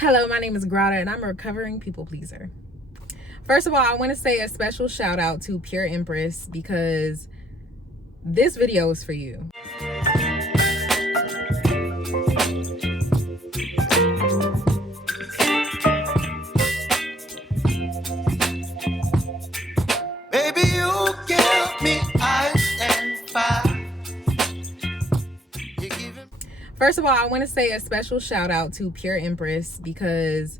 Hello, my name is Grada and I'm a recovering people pleaser. First of all, I want to say a special shout out to Pure Empress because this video is for you. Baby, you give me ice and fire. First of all, I want to say a special shout out to Pure Empress because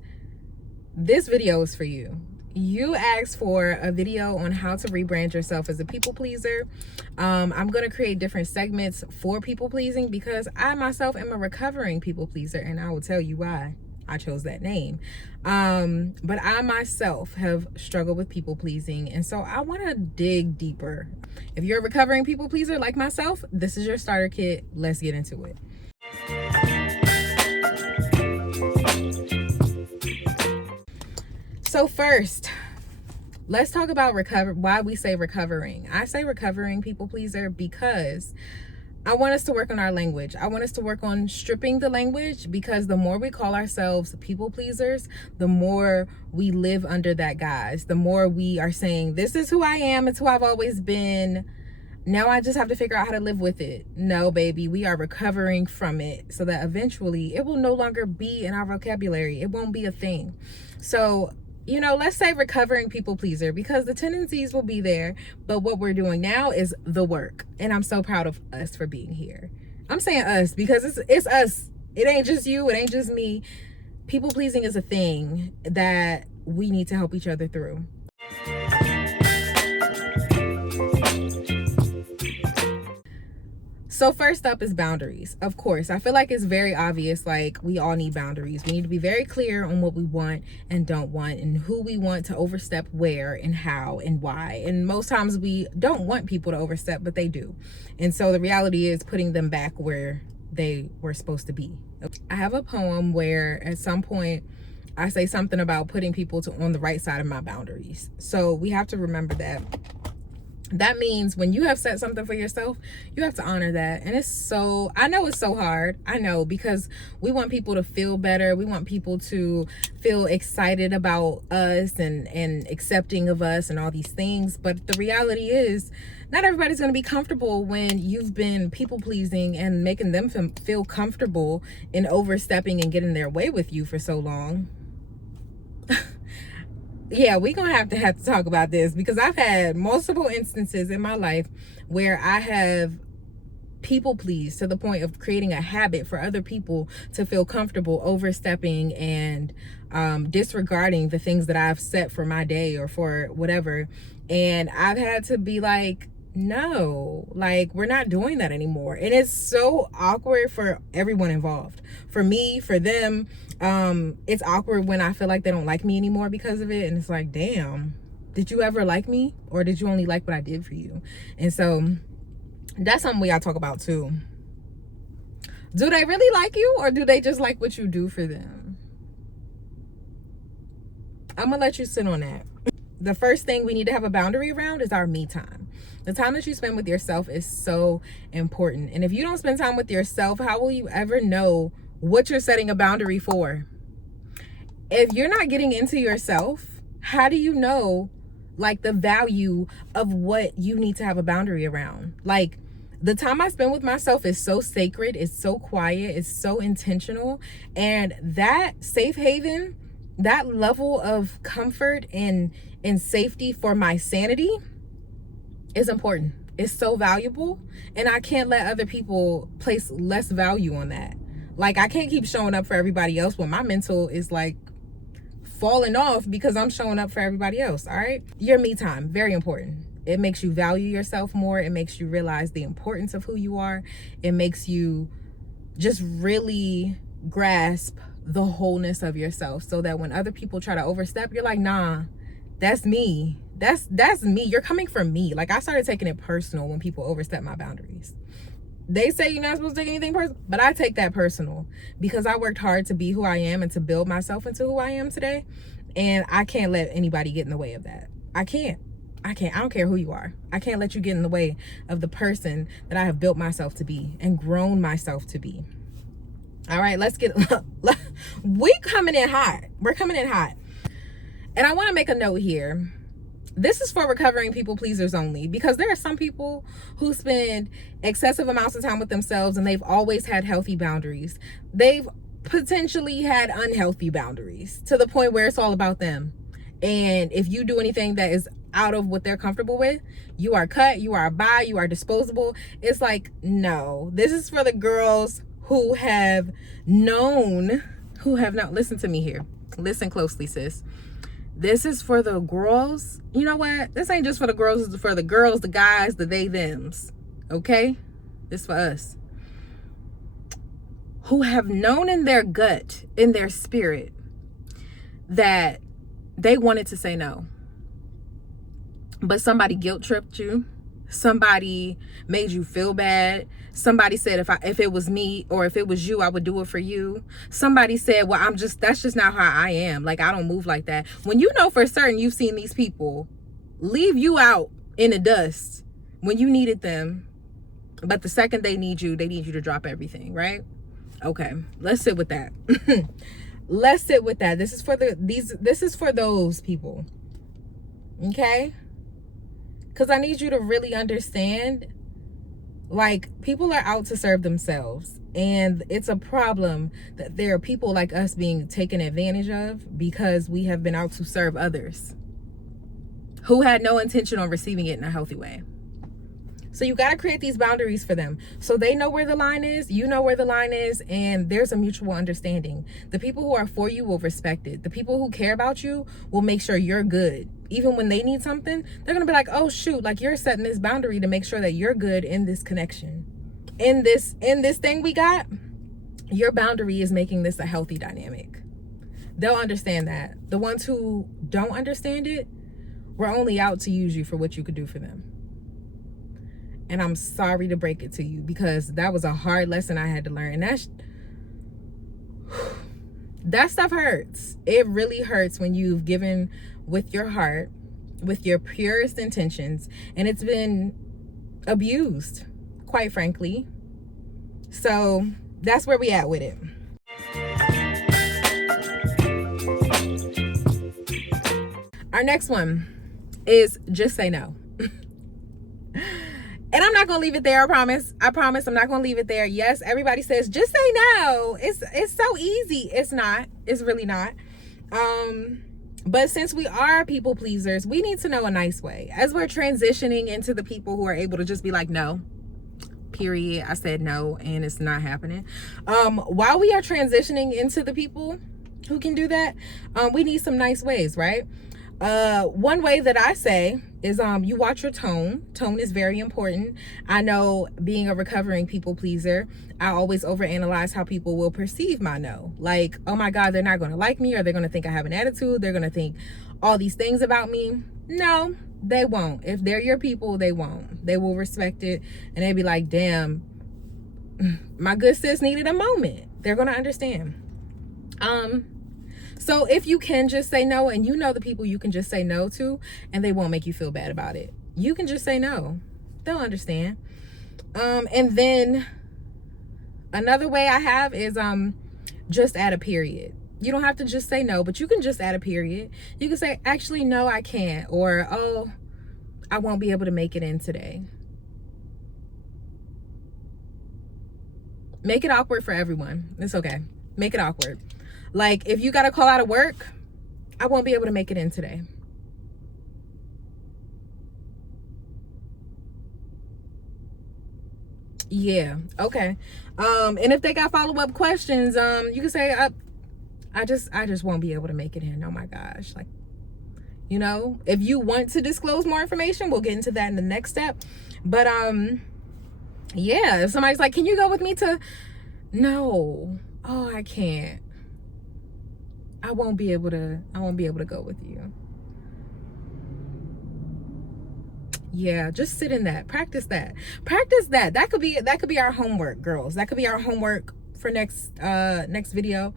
this video is for you. You asked for a video on how to rebrand yourself as a people pleaser. I'm going to create different segments for people pleasing because I myself am a recovering people pleaser, and I will tell you why I chose that name. But I myself have struggled with people pleasing, and so I want to dig deeper. If you're a recovering people pleaser like myself, this is your starter kit. Let's get into it. So first, let's talk about why we say recovering. I say recovering people pleaser because I want us to work on our language. I want us to work on stripping the language, because the more we call ourselves people pleasers, the more we live under that guise. The more we are saying, this is who I am, it's who I've always been. Now I just have to figure out how to live with it. No, baby, we are recovering from it so that eventually it will no longer be in our vocabulary. It won't be a thing. So, let's say recovering people pleaser, because the tendencies will be there, but what we're doing now is the work. And I'm so proud of us for being here. I'm saying us because it's us. It ain't just you. It ain't just me. People pleasing is a thing that we need to help each other through. So first up is boundaries. Of course, I feel like it's very obvious, like we all need boundaries. We need to be very clear on what we want and don't want, and who we want to overstep where and how and why. And most times we don't want people to overstep, but they do. And so the reality is putting them back where they were supposed to be. I have a poem where at some point I say something about putting people on the right side of my boundaries. So we have to remember that. That means when you have set something for yourself, you have to honor that. And I know it's so hard. I know, because we want people to feel better. We want people to feel excited about us and accepting of us and all these things. But the reality is, not everybody's going to be comfortable when you've been people pleasing and making them feel comfortable in overstepping and getting their way with you for so long. Yeah, we're going to have to talk about this, because I've had multiple instances in my life where I have people pleased to the point of creating a habit for other people to feel comfortable overstepping and disregarding the things that I've set for my day or for whatever. And I've had to be like, no, like, we're not doing that anymore. And it's so awkward for everyone involved. For me, for them. It's awkward when I feel like they don't like me anymore because of it. And it's like, damn, did you ever like me, or did you only like what I did for you? And so that's something we gotta talk about too. Do they really like you, or do they just like what you do for them? I'm gonna let you sit on that. The first thing we need to have a boundary around is our me time. The time that you spend with yourself is so important. And if you don't spend time with yourself, how will you ever know what you're setting a boundary for? If you're not getting into yourself, how do you know, like, the value of what you need to have a boundary around? Like, the time I spend with myself is so sacred, it's so quiet, it's so intentional. And that safe haven, that level of comfort and safety for my sanity is important. It's so valuable. And I can't let other people place less value on that. Like, I can't keep showing up for everybody else when my mental is like falling off because I'm showing up for everybody else. All right. Your me time, very important. It makes you value yourself more. It makes you realize the importance of who you are. It makes you just really grasp the wholeness of yourself, so that when other people try to overstep, you're like, nah, that's me. That's me. You're coming from me. Like, I started taking it personal when people overstep my boundaries. They say you're not supposed to take anything personal, but I take that personal because I worked hard to be who I am and to build myself into who I am today. And I can't let anybody get in the way of that. I can't. I don't care who you are. I can't let you get in the way of the person that I have built myself to be and grown myself to be. All right, let's get, we coming in hot. We're coming in hot. And I want to make a note here. This is for recovering people pleasers only, because there are some people who spend excessive amounts of time with themselves and they've always had healthy boundaries. They've potentially had unhealthy boundaries to the point where it's all about them. And if you do anything that is out of what they're comfortable with, you are cut, you are a bye, you are disposable. It's like, no, this is for the girls who have known, who have not, listen to me here. Listen closely, sis. This is for the girls. You know what? This ain't just for the girls. It's for the girls, the guys, the they, thems. Okay? This for us. Who have known in their gut, in their spirit, that they wanted to say no. But somebody guilt tripped you. Somebody made you feel bad. Somebody said, if it was me or if it was you, I would do it for you. Somebody said, well, that's just not how I am. Like, I don't move like that. When you know for certain you've seen these people leave you out in the dust when you needed them, but the second they need you to drop everything, right? Okay, let's sit with that. Let's sit with that. This is for this is for those people. Okay? Because I need you to really understand, like, people are out to serve themselves, and it's a problem that there are people like us being taken advantage of because we have been out to serve others who had no intention on receiving it in a healthy way. So you got to create these boundaries for them so they know where the line is, you know where the line is, and there's a mutual understanding. The people who are for you will respect it. The people who care about you will make sure you're good. Even when they need something, they're going to be like, oh, shoot, like, you're setting this boundary to make sure that you're good in this connection. In this thing we got, your boundary is making this a healthy dynamic. They'll understand that. The ones who don't understand it, we're only out to use you for what you could do for them. And I'm sorry to break it to you, because that was a hard lesson I had to learn. And that stuff hurts. It really hurts when you've given with your heart, with your purest intentions, and it's been abused, quite frankly. So that's where we at with it. Our next one is just say no. And I'm not going to leave it there, I promise. I promise I'm not going to leave it there. Yes, everybody says, just say no. It's so easy. It's not. It's really not. But since we are people pleasers, we need to know a nice way. As we're transitioning into the people who are able to just be like, no, period. I said no, and it's not happening. While we are transitioning into the people who can do that, we need some nice ways, right? One way that I say is you watch your tone. Tone is very important. I know, being a recovering people pleaser, I always overanalyze how people will perceive my no. Like, oh my God, they're not going to like me, or they're going to think I have an attitude. They're going to think all these things about me. No, they won't. If they're your people, they won't. They will respect it, and they'll be like, damn, my good sis needed a moment. They're going to understand. So if you can just say no, and you know the people you can just say no to, and they won't make you feel bad about it, you can just say no. They'll understand. And then another way I have is just add a period. You don't have to just say no, but you can just add a period. You can say, actually, no, I can't. Or, oh, I won't be able to make it in today. Make it awkward for everyone. It's okay. Make it awkward. Like, if you got to call out of work, I won't be able to make it in today. Yeah, okay. And if they got follow-up questions, you can say, I just won't be able to make it in. Oh my gosh. Like, you know, if you want to disclose more information, we'll get into that in the next step. But yeah, if somebody's like, can you go with me to, no, oh, I can't. I won't be able to go with you. Yeah, just sit in that. Practice that. That could be our homework, girls. That could be our homework for next video.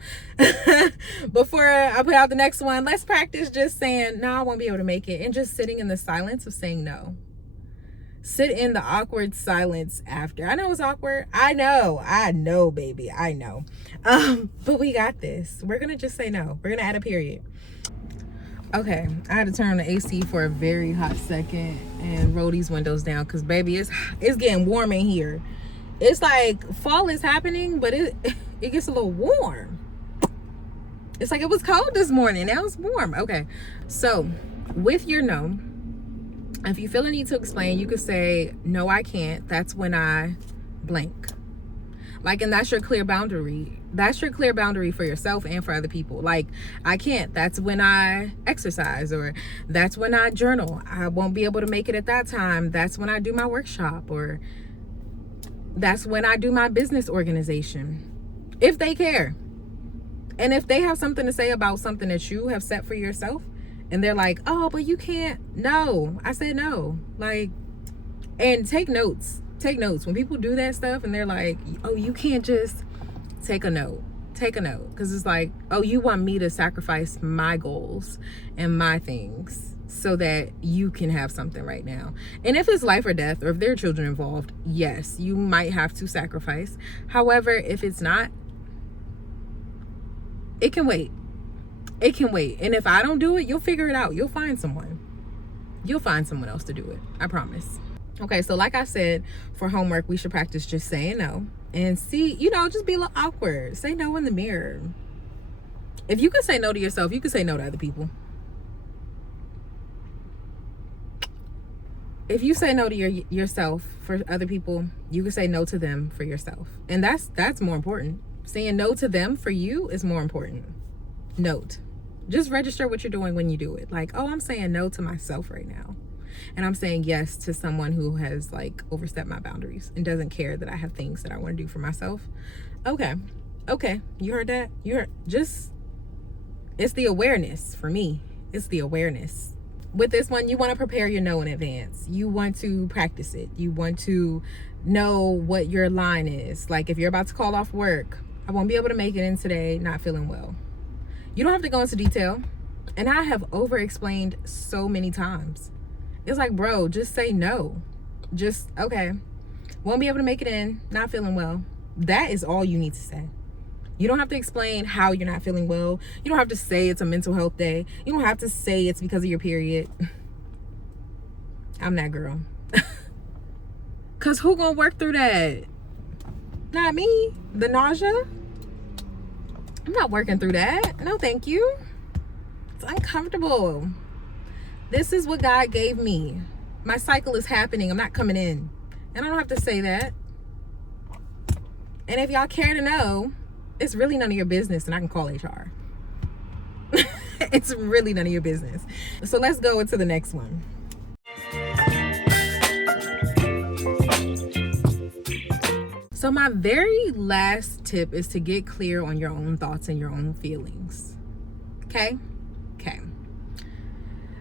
Before I put out the next one, let's practice just saying, no, I won't be able to make it, and just sitting in the silence of saying no. Sit in the awkward silence after. I know it's awkward. I know, baby. I know. But we got this. We're gonna just say no. We're gonna add a period. Okay, I had to turn on the AC for a very hot second and roll these windows down because baby, it's getting warm in here. It's like fall is happening, but it gets a little warm. It's like it was cold this morning. Now it's warm. Okay, so with your no, if you feel a need to explain, you could say, no, I can't. That's when I blank. Like, and that's your clear boundary. That's your clear boundary for yourself and for other people. Like, I can't. That's when I exercise, or that's when I journal. I won't be able to make it at that time. That's when I do my workshop, or that's when I do my business organization. If they care. And if they have something to say about something that you have set for yourself, and they're like, oh, but you can't. No, I said no. Like, and take notes. Take notes. When people do that stuff and they're like, oh, you can't, just take a note. Take a note. Because it's like, oh, you want me to sacrifice my goals and my things so that you can have something right now. And if it's life or death, or if there are children involved, yes, you might have to sacrifice. However, if it's not, it can wait. It can wait. And if I don't do it, you'll figure it out. You'll find someone. You'll find someone else to do it. I promise. Okay, so like I said, for homework, we should practice just saying no. And see, just be a little awkward. Say no in the mirror. If you can say no to yourself, you can say no to other people. If you say no to yourself for other people, you can say no to them for yourself. And that's more important. Saying no to them for you is more important. Note. Just register what you're doing when you do it. Like, oh, I'm saying no to myself right now. And I'm saying yes to someone who has like overstepped my boundaries and doesn't care that I have things that I want to do for myself. Okay. You heard that? It's the awareness for me. It's the awareness. With this one, you want to prepare your no in advance. You want to practice it. You want to know what your line is. Like if you're about to call off work, I won't be able to make it in today, not feeling well. You don't have to go into detail. And I have over-explained so many times. It's like, bro, just say no. Just, okay, won't be able to make it in, not feeling well. That is all you need to say. You don't have to explain how you're not feeling well. You don't have to say it's a mental health day. You don't have to say it's because of your period. I'm that girl. Because who gonna work through that? Not me. The nausea? I'm not working through that. No, thank you. It's uncomfortable. This is what God gave me. My cycle is happening. I'm not coming in. And I don't have to say that. And if y'all care to know, it's really none of your business, and I can call HR. It's really none of your business. So let's go into the next one. So my very last tip is to get clear on your own thoughts and your own feelings. Okay?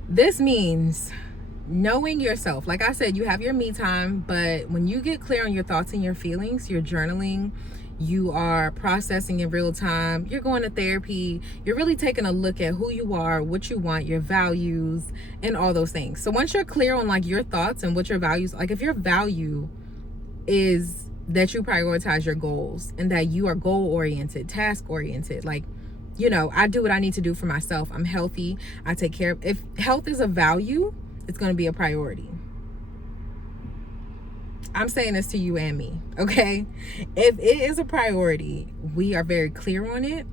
This means knowing yourself. Like I said, you have your me time, but when you get clear on your thoughts and your feelings, you're journaling, you are processing in real time, you're going to therapy, you're really taking a look at who you are, what you want, your values, and all those things. So once you're clear on like your thoughts and what your values, like if your value is that you prioritize your goals and that you are goal oriented, task oriented, like, I do what I need to do for myself. I'm healthy. I take care of, if health is a value, it's going to be a priority. I'm saying this to you and me, okay? If it is a priority, we are very clear on it.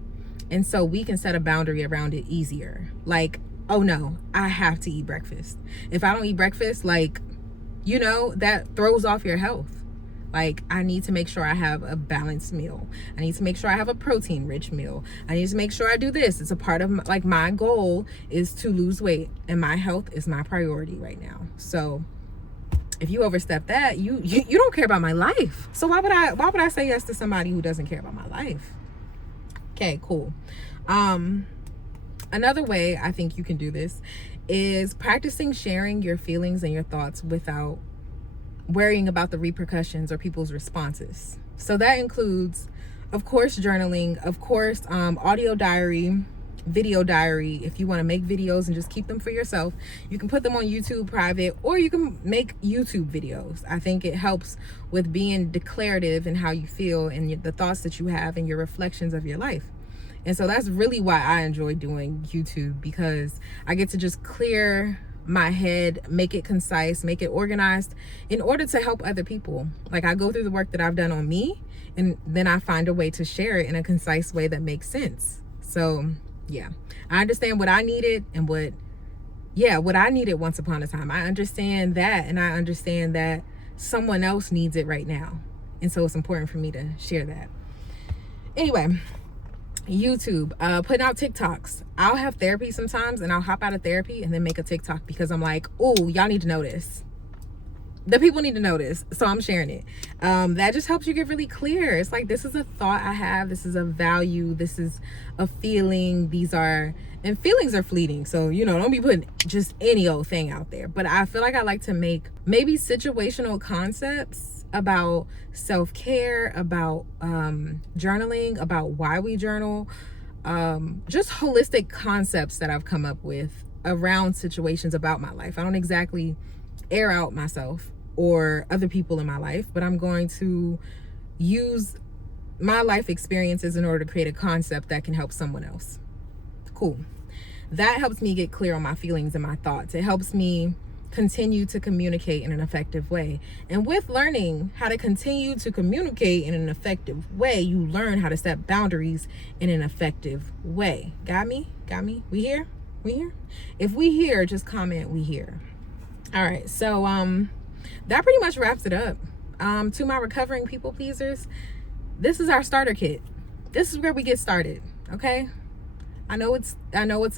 And so we can set a boundary around it easier. Like, oh no, I have to eat breakfast. If I don't eat breakfast, like, that throws off your health. Like, I need to make sure I have a balanced meal. I need to make sure I have a protein-rich meal. I need to make sure I do this. It's a part of, my goal is to lose weight. And my health is my priority right now. So if you overstep that, you don't care about my life. So why would I say yes to somebody who doesn't care about my life? Okay, cool. Another way I think you can do this is practicing sharing your feelings and your thoughts without worrying about the repercussions or people's responses. So that includes, of course, journaling, of course, audio diary, video diary. If you want to make videos and just keep them for yourself, you can put them on YouTube private, or you can make YouTube videos. I think it helps with being declarative in how you feel and the thoughts that you have and your reflections of your life. And so that's really why I enjoy doing YouTube, because I get to just clear my head, make it concise, make it organized in order to help other people. Like, I go through the work that I've done on me, and then I find a way to share it in a concise way that makes sense. So yeah, I understand what I needed and what I needed once upon a time. I understand that, and I understand that someone else needs it right now. And so it's important for me to share that. Anyway, YouTube, putting out TikToks. I'll have therapy sometimes, and I'll hop out of therapy and then make a TikTok because I'm like, oh, y'all need to know this. The people need to know this, so I'm sharing it. That just helps you get really clear. It's like, this is a thought I have, this is a value, this is a feeling. And feelings are fleeting, so don't be putting just any old thing out there. But I feel like I like to make maybe situational concepts about self-care, about journaling, about why we journal, just holistic concepts that I've come up with around situations about my life. I don't exactly air out myself or other people in my life, but I'm going to use my life experiences in order to create a concept that can help someone else. Cool. That helps me get clear on my feelings and my thoughts. It helps me continue to communicate in an effective way. And with learning how to continue to communicate in an effective way, you learn how to set boundaries in an effective way. Got me? We here? If we here, just comment we here. All right, so that pretty much wraps it up. To my recovering people pleasers, this is our starter kit. This is where we get started, okay? I know it's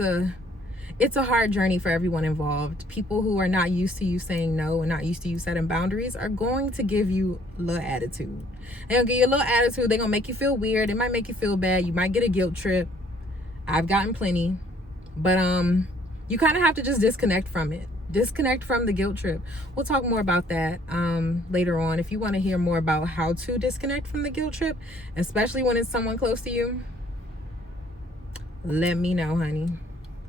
a hard journey for everyone involved. People who are not used to you saying no and not used to you setting boundaries are going to give you a little attitude. They're gonna give you a little attitude. They're gonna make you feel weird. It might make you feel bad. You might get a guilt trip. I've gotten plenty, but you kind of have to just disconnect from it. Disconnect from the guilt trip. We'll talk more about that later on. If you want to hear more about how to disconnect from the guilt trip, especially when it's someone close to you, let me know, honey,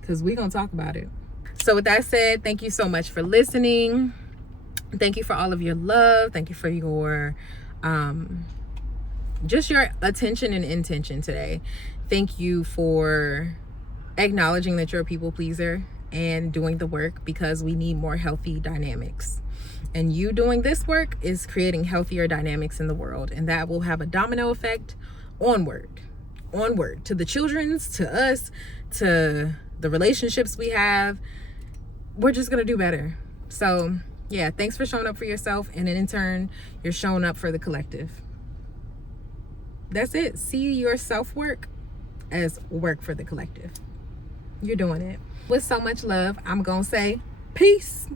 because we're gonna talk about it. So with that said, thank you so much for listening. Thank you for all of your love. Thank you for your just your attention and intention today. Thank you for acknowledging that you're a people pleaser and doing the work, because we need more healthy dynamics. And you doing this work is creating healthier dynamics in the world, and that will have a domino effect onward to the children's, to us, to the relationships we have. We're just gonna do better. So yeah, thanks for showing up for yourself, and in turn you're showing up for the collective. That's it. See your self-work as work for the collective. You're doing it with so much love. I'm gonna say peace.